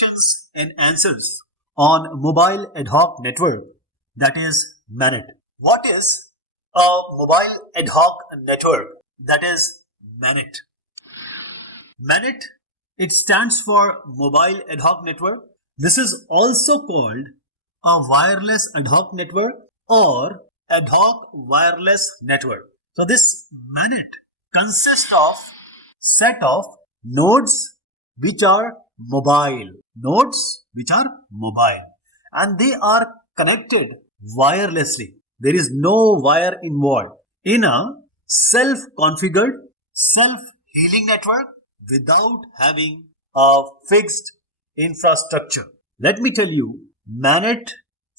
questions and answers on Mobile Adhoc Network, that is MANET. What is a Mobile Adhoc Network, that is MANET? MANET, it stands for Mobile Adhoc Network. This is also called a wireless ad hoc network or ad hoc wireless network. So this MANET consists of set of nodes which are mobile, and they are connected wirelessly. There is no wire involved in a self-configured, self-healing network without having a fixed infrastructure. Let me tell you, MANET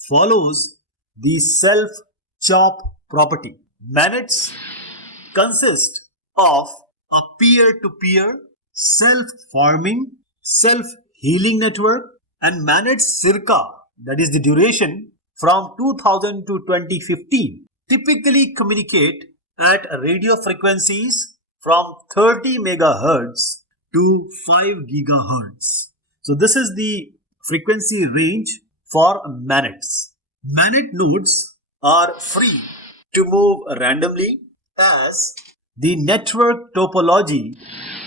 follows the self-chop property. MANETs consist of a peer-to-peer, self-forming, self-healing network, and MANETs circa, that is the duration from 2000 to 2015, typically communicate at radio frequencies from 30 megahertz to 5 gigahertz. So this is the frequency range for MANETs. MANET nodes are free to move randomly as the network topology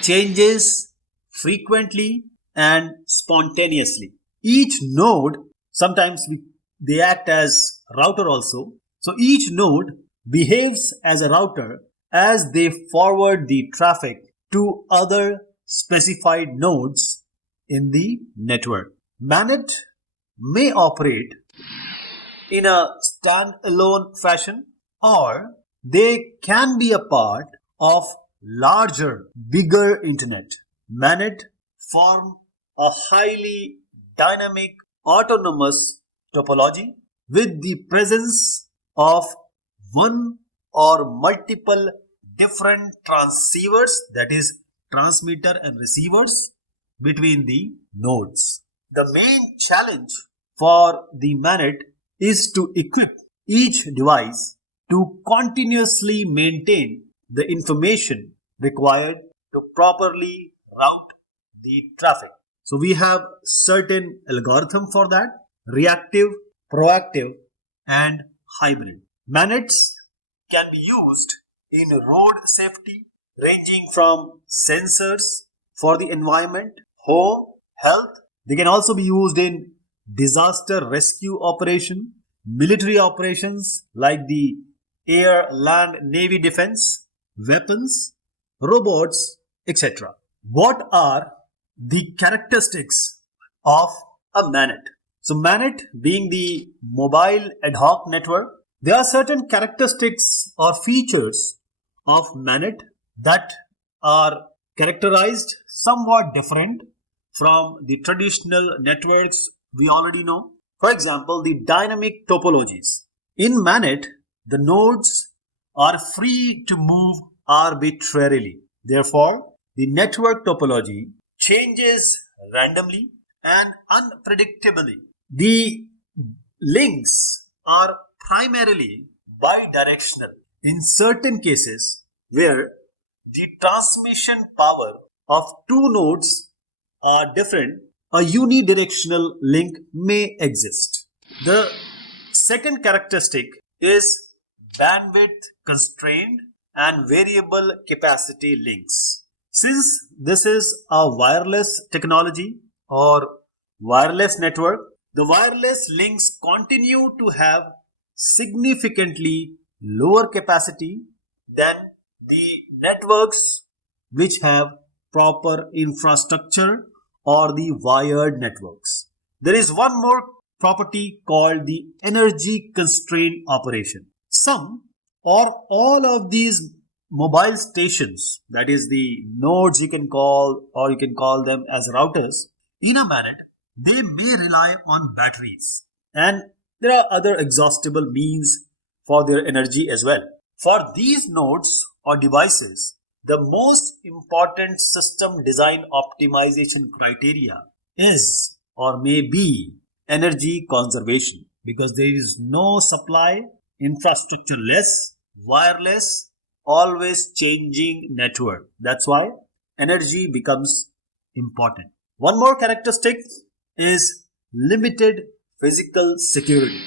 changes frequently and spontaneously. Each node, sometimes they act as router also. So each node behaves as a router as they forward the traffic to other specified nodes in the network. MANET may operate in a standalone fashion, or they can be a part of larger, bigger internet. MANET form a highly dynamic, autonomous topology with the presence of one or multiple different transceivers, that is transmitter and receivers, between the nodes. The main challenge for the MANET is to equip each device to continuously maintain the information required to properly route the traffic. So we have certain algorithm for that: reactive, proactive, and hybrid. MANETs can be used in road safety, ranging from sensors for the environment, home, health. They can also be used in disaster rescue operation, military operations like the air, land, navy defense, weapons, robots, etc. What are the characteristics of a MANET? So MANET being the mobile ad hoc network, there are certain characteristics or features of MANET that are characterized somewhat different from the traditional networks we already know. For example, the dynamic topologies. In MANET, the nodes are free to move arbitrarily. Therefore, the network topology changes randomly and unpredictably. The links are primarily bidirectional. In certain cases where the transmission power of two nodes are different, a unidirectional link may exist. The second characteristic is bandwidth constrained and variable capacity links. Since this is a wireless technology or wireless network, the wireless links continue to have significantly lower capacity than the networks which have proper infrastructure or the wired networks. There is one more property called the energy constraint operation. Some or all of these mobile stations, that is the nodes you can call, or you can call them as routers, in a MANET, they may rely on batteries, and there are other exhaustible means for their energy as well. For these nodes or devices, the most important system design optimization criteria is or may be energy conservation, because there is no supply, infrastructure less, wireless, always changing network. That's why energy becomes important. One more characteristic is limited physical security.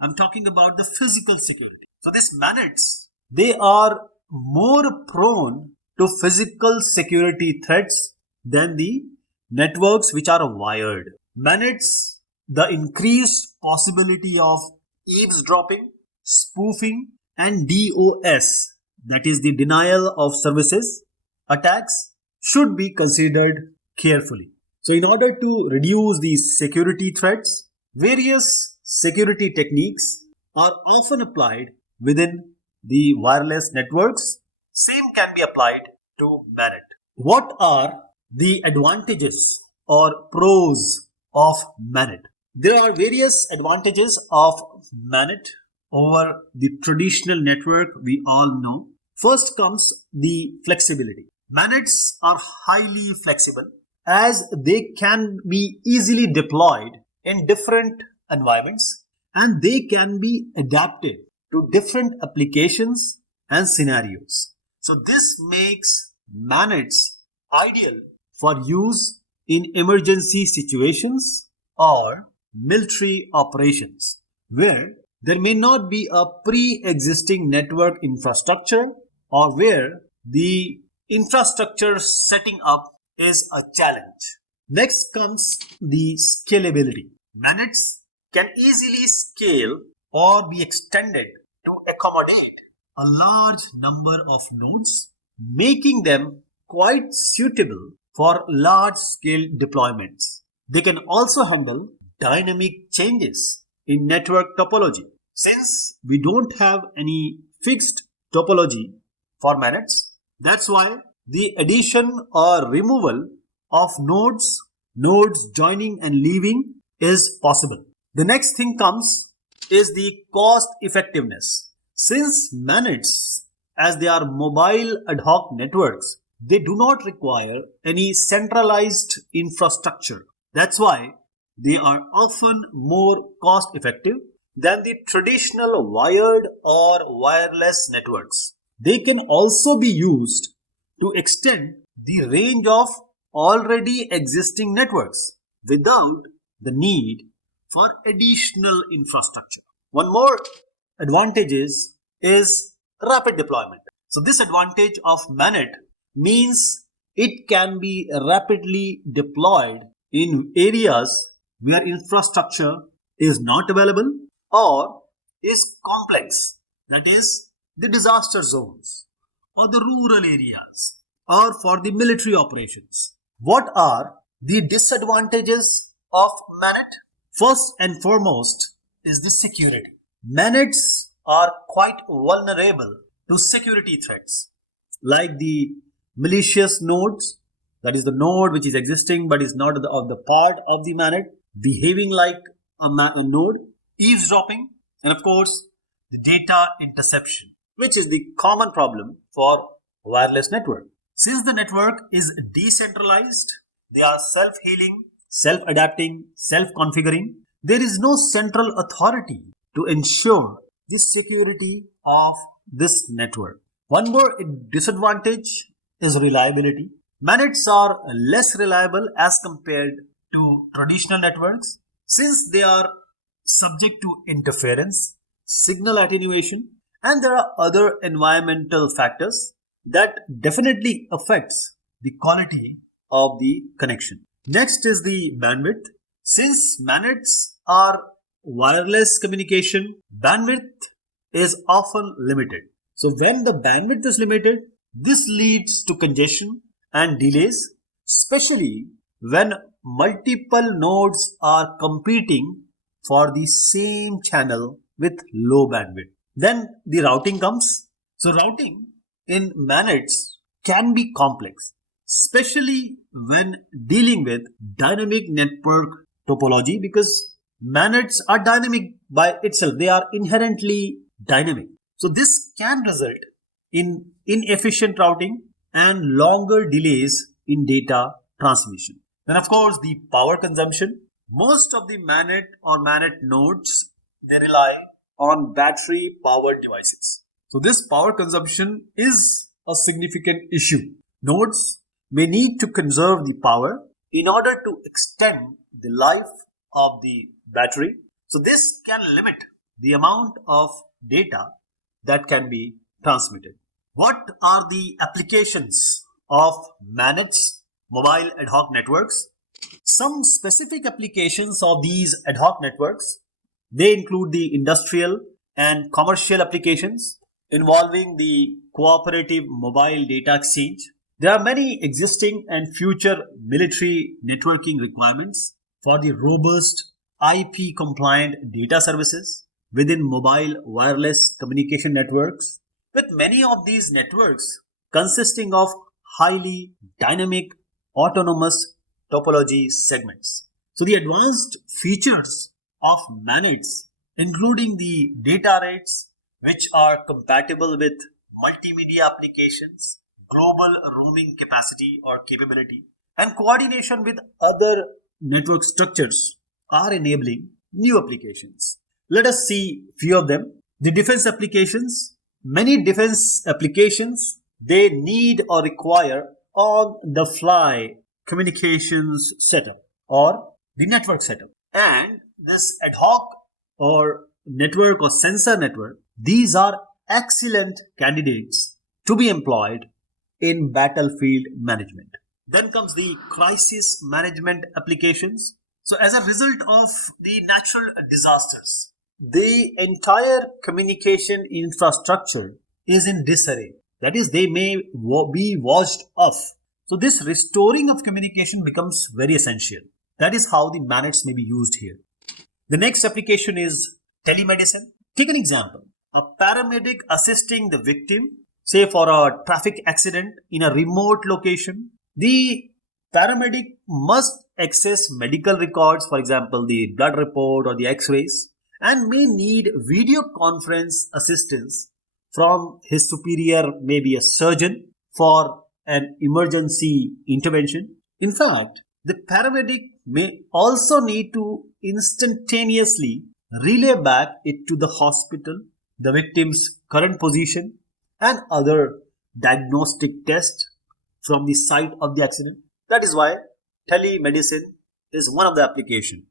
I'm talking about the physical security. So these MANETs, they are more prone to physical security threats than the networks which are wired. MANETs, the increased possibility of eavesdropping, spoofing, and DOS, that is the denial of services attacks, should be considered carefully. So in order to reduce these security threats, various security techniques are often applied within the wireless networks. Same can be applied to MANET. What are the advantages or pros of MANET? There are various advantages of MANET over the traditional network we all know. First comes the flexibility. MANETs are highly flexible as they can be easily deployed in different environments and they can be adapted to different applications and scenarios. So this makes MANETs ideal for use in emergency situations or military operations where there may not be a pre-existing network infrastructure or where the infrastructure setting up is a challenge. Next comes the scalability. MANETs can easily scale or be extended to accommodate a large number of nodes, making them quite suitable for large scale deployments. They can also handle dynamic changes in network topology. Since we don't have any fixed topology for MANETs, that's why the addition or removal of nodes joining and leaving is possible. The next thing comes is the cost effectiveness. Since MANETs, as they are mobile ad hoc networks, they do not require any centralized infrastructure. That's why they are often more cost effective than the traditional wired or wireless networks. They can also be used to extend the range of already existing networks without the need for additional infrastructure. One more advantage is rapid deployment. So this advantage of MANET means it can be rapidly deployed in areas where infrastructure is not available or is complex, that is the disaster zones or the rural areas or for the military operations. What are the disadvantages of MANET? First and foremost is the security. MANETs are quite vulnerable to security threats like the malicious nodes, that is the node which is existing but is not the part of the MANET, behaving like a node, eavesdropping, and of course the data interception, which is the common problem for wireless network. Since the network is decentralized, they are self-healing, self-adapting, self-configuring. There is no central authority to ensure the security of this network. One more disadvantage is reliability. MANETs are less reliable as compared to traditional networks since they are subject to interference, signal attenuation, and there are other environmental factors that definitely affects the quality of the connection. Next is the bandwidth. Since MANETs are wireless communication, bandwidth is often limited. So when the bandwidth is limited, this leads to congestion and delays, especially when multiple nodes are competing for the same channel with low bandwidth. Then the routing comes. So routing in MANETs can be complex, especially when dealing with dynamic network topology because MANETs are dynamic by itself. They are inherently dynamic. So this can result in inefficient routing and longer delays in data transmission. Then of course the power consumption. Most of the MANET or MANET nodes, they rely on battery powered devices. So this power consumption is a significant issue. Nodes may need to conserve the power in order to extend the life of the battery. So this can limit the amount of data that can be transmitted. What are the applications of MANETs, mobile ad hoc networks? Some specific applications of these ad hoc networks, they include the industrial and commercial applications involving the cooperative mobile data exchange. There are many existing and future military networking requirements for the robust IP compliant data services within mobile wireless communication networks, with many of these networks consisting of highly dynamic autonomous topology segments. So the advanced features of MANETs, including the data rates which are compatible with multimedia applications, global roaming capacity or capability, and coordination with other network structures, are enabling new applications. Let us see few of them. The defense applications. Many defense applications, they need or require on the fly communications setup or the network setup. And this ad hoc or network or sensor network, these are excellent candidates to be employed in battlefield management. Then comes the crisis management applications. So as a result of the natural disasters, the entire communication infrastructure is in disarray. That is, they may be washed off. So this restoring of communication becomes very essential. That is how the MANETs may be used here. The next application is telemedicine. Take an example. A paramedic assisting the victim, say for a traffic accident in a remote location. The paramedic must access medical records, for example, the blood report or the x-rays, and may need video conference assistance from his superior, maybe a surgeon, for an emergency intervention. In fact, the paramedic may also need to instantaneously relay back it to the hospital, the victim's current position, and other diagnostic tests from the site of the accident. That is why telemedicine is one of the applications.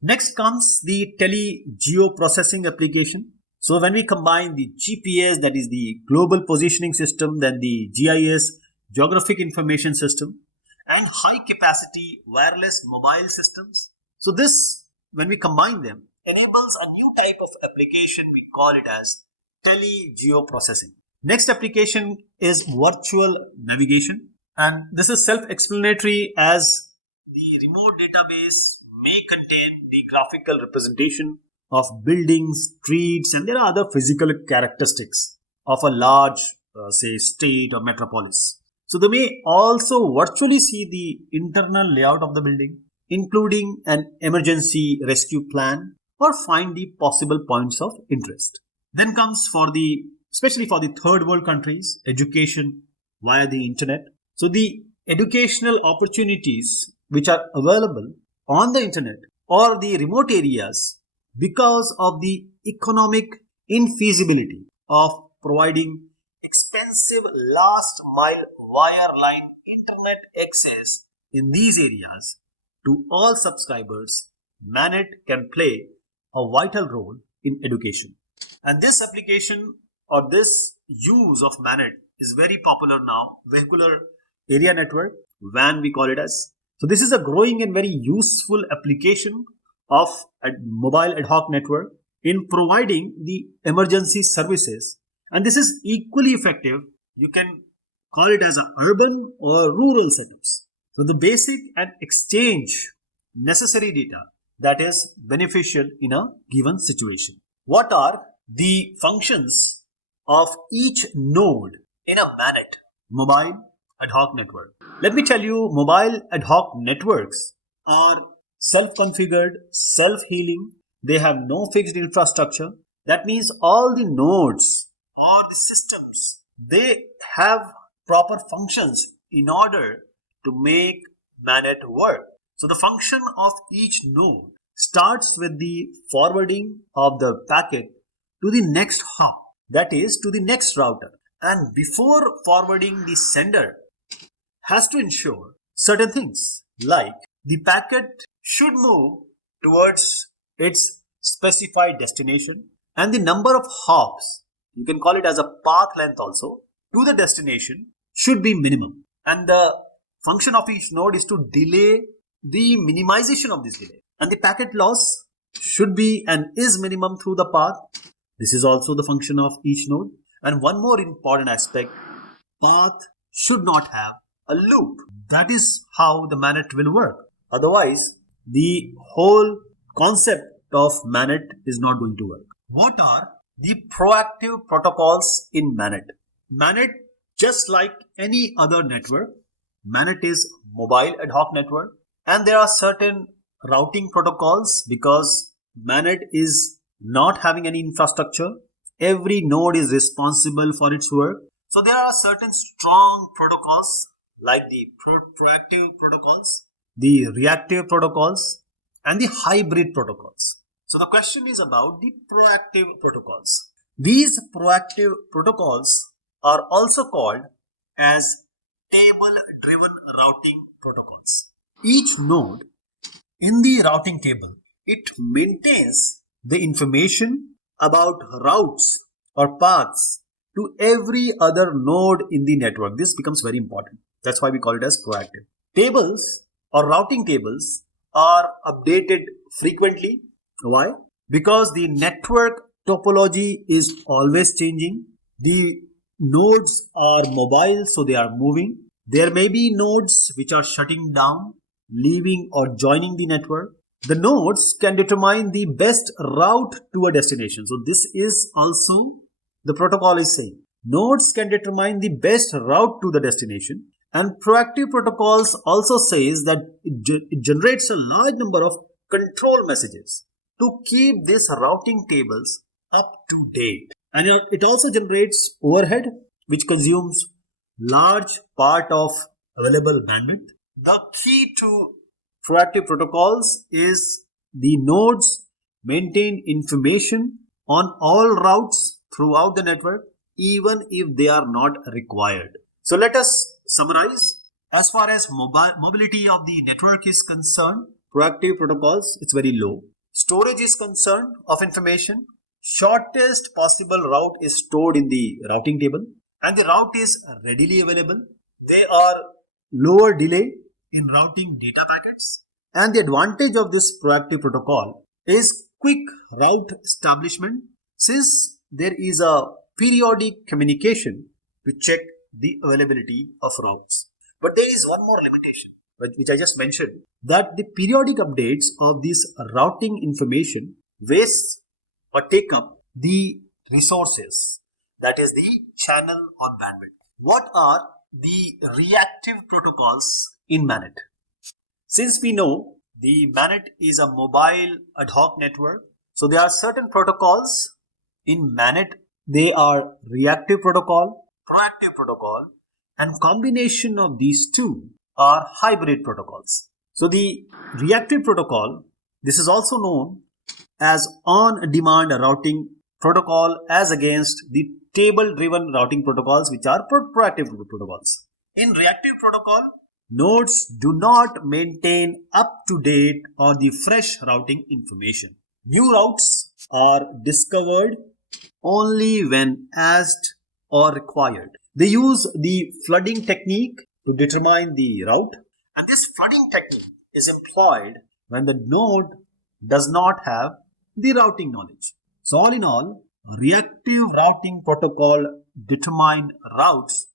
Next comes the tele-geoprocessing application. So when we combine the GPS, that is the global positioning system, then the GIS, geographic information system, and high capacity wireless mobile systems. So this, when we combine them, enables a new type of application. We call it as tele-geoprocessing. Next application is virtual navigation. And this is self-explanatory, as the remote database may contain the graphical representation of buildings, streets, and there are other physical characteristics of a large, say, state or metropolis. So they may also virtually see the internal layout of the building, including an emergency rescue plan, or find the possible points of interest. Then comes especially for the third world countries, education via the internet. So the educational opportunities which are available on the internet or the remote areas, because of the economic infeasibility of providing expensive last mile wireline internet access in these areas to all subscribers, MANET can play a vital role in education. And this application or this use of MANET is very popular now, vehicular area network, WAN we call it as. So this is a growing and very useful application of a mobile ad hoc network in providing the emergency services. And this is equally effective. You can call it as a urban or rural setups. So the basic and exchange necessary data that is beneficial in a given situation. What are the functions of each node in a MANET, mobile ad hoc network? Let me tell you, mobile ad hoc networks are self-configured, self-healing. They have no fixed infrastructure. That means all the nodes or the systems, they have proper functions in order to make MANET work. So the function of each node starts with the forwarding of the packet to the next hop, that is to the next router. And before forwarding, the sender has to ensure certain things. like the packet should move towards its specified destination, and the number of hops, you can call it as a path length also, to the destination should be minimum. And the function of each node is to delay the minimization of this delay. And the packet loss should be and is minimum through the path. This is also the function of each node. And one more important aspect, path should not have a loop. That is how the MANET will work. Otherwise, the whole concept of MANET is not going to work. What are the proactive protocols in MANET? MANET, just like any other network, MANET is Mobile Adhoc Network, and there are certain routing protocols because MANET is not having any infrastructure. Every node is responsible for its work. So there are certain strong protocols like the proactive protocols, the reactive protocols, and the hybrid protocols. So the question is about the proactive protocols. These proactive protocols are also called as table-driven routing protocols. Each node in the routing table, it maintains the information about routes or paths to every other node in the network. This becomes very important. That's why we call it as proactive. Tables or routing tables are updated frequently. Why? Because the network topology is always changing. The nodes are mobile, so they are moving. There may be nodes which are shutting down, leaving or joining the network. The nodes can determine the best route to a destination. So this is also the protocol is saying. Nodes can determine the best route to the destination. And proactive protocols also says that it generates a large number of control messages to keep these routing tables up to date. And it also generates overhead, which consumes large part of available bandwidth. The key to proactive protocols is the nodes maintain information on all routes throughout the network, even if they are not required. So let us summarize. As far as mobility of the network is concerned, proactive protocols, it's very low. Storage is concerned of information. Shortest possible route is stored in the routing table and the route is readily available. They are lower delay in routing data packets. And the advantage of this proactive protocol is quick route establishment since there is a periodic communication to check the availability of routes. But there is one more limitation, which I just mentioned, that the periodic updates of this routing information waste or take up the resources, that is the channel or bandwidth. What are the reactive protocols in MANET? Since we know the MANET is a mobile ad hoc network, so there are certain protocols in MANET. They are reactive protocol, proactive protocol, and combination of these two are hybrid protocols. So the reactive protocol, this is also known as on-demand routing protocol as against the table-driven routing protocols, which are proactive protocols. In reactive protocol, nodes do not maintain up-to-date or the fresh routing information. New routes are discovered only when asked or required. They use the flooding technique to determine the route, and this flooding technique is employed when the node does not have the routing knowledge. So all in all, reactive routing protocol determine routes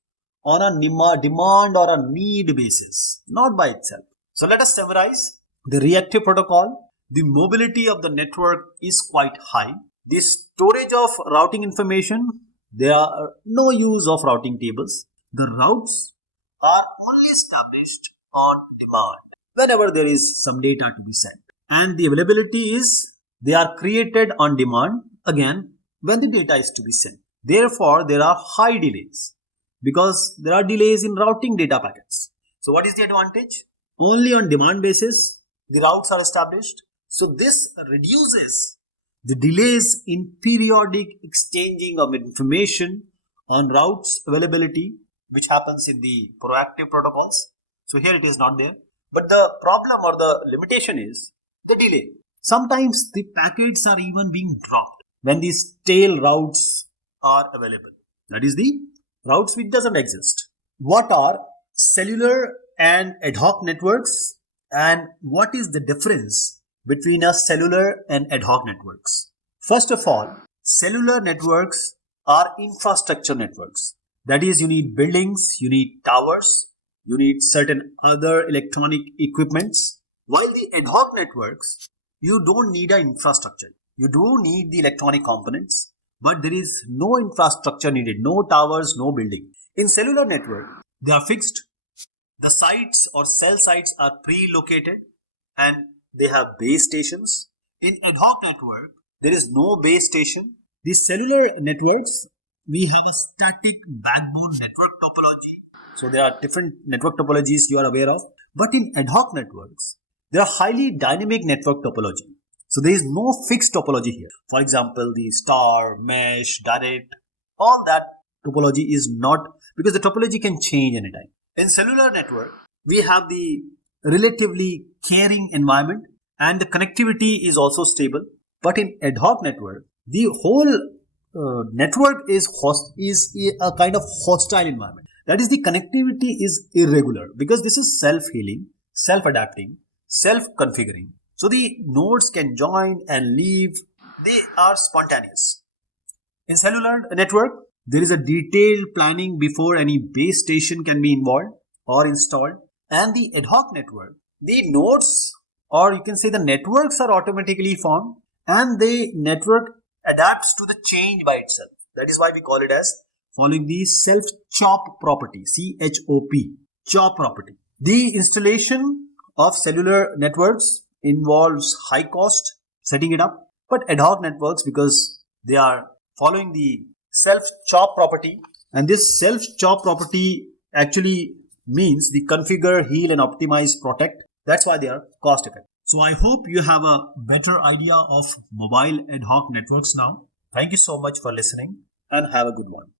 on a demand or a need basis, not by itself. So let us summarize. The reactive protocol, the mobility of the network is quite high. The storage of routing information, there are no use of routing tables. The routes are only established on demand whenever there is some data to be sent. And the availability is they are created on demand again when the data is to be sent. Therefore, there are high delays because there are delays in routing data packets. So what is the advantage? Only on demand basis the routes are established. So this reduces the delays in periodic exchanging of information on routes availability, which happens in the proactive protocols. So here it is not there. But the problem or the limitation is the delay. Sometimes the packets are even being dropped when these tail routes are available. That is the routes which doesn't exist. What are cellular and ad hoc networks, and what is the difference between a cellular and ad hoc networks? First of all, cellular networks are infrastructure networks. That is, you need buildings, you need towers, you need certain other electronic equipments. While the ad hoc networks, you don't need an infrastructure. You do need the electronic components, but there is no infrastructure needed, no towers, no building. In cellular network, they are fixed. The sites or cell sites are pre-located and they have base stations. In ad hoc network, there is no base station. These cellular networks, we have a static backbone network topology. So there are different network topologies you are aware of. But in ad hoc networks, there are highly dynamic network topology. So there is no fixed topology here. For example, the star, mesh, direct, all that topology is not, because the topology can change anytime. In cellular network, we have the relatively caring environment and the connectivity is also stable. But in ad hoc network, the whole network is a kind of hostile environment. That is, the connectivity is irregular because this is self-healing, self-adapting, self-configuring. So the nodes can join and leave. They are spontaneous. In cellular network, there is a detailed planning before any base station can be involved or installed. And the ad hoc network, the nodes, or you can say the networks, are automatically formed and the network adapts to the change by itself. That is why we call it as following the self-chop property, C-H-O-P, chop property. The installation of cellular networks involves high cost setting it up, but ad hoc networks, because they are following the self-chop property, and this self-chop property actually means the configure, heal and optimize, protect. That's why they are cost effective. So I hope you have a better idea of mobile ad hoc networks now. Thank you so much for listening and have a good one.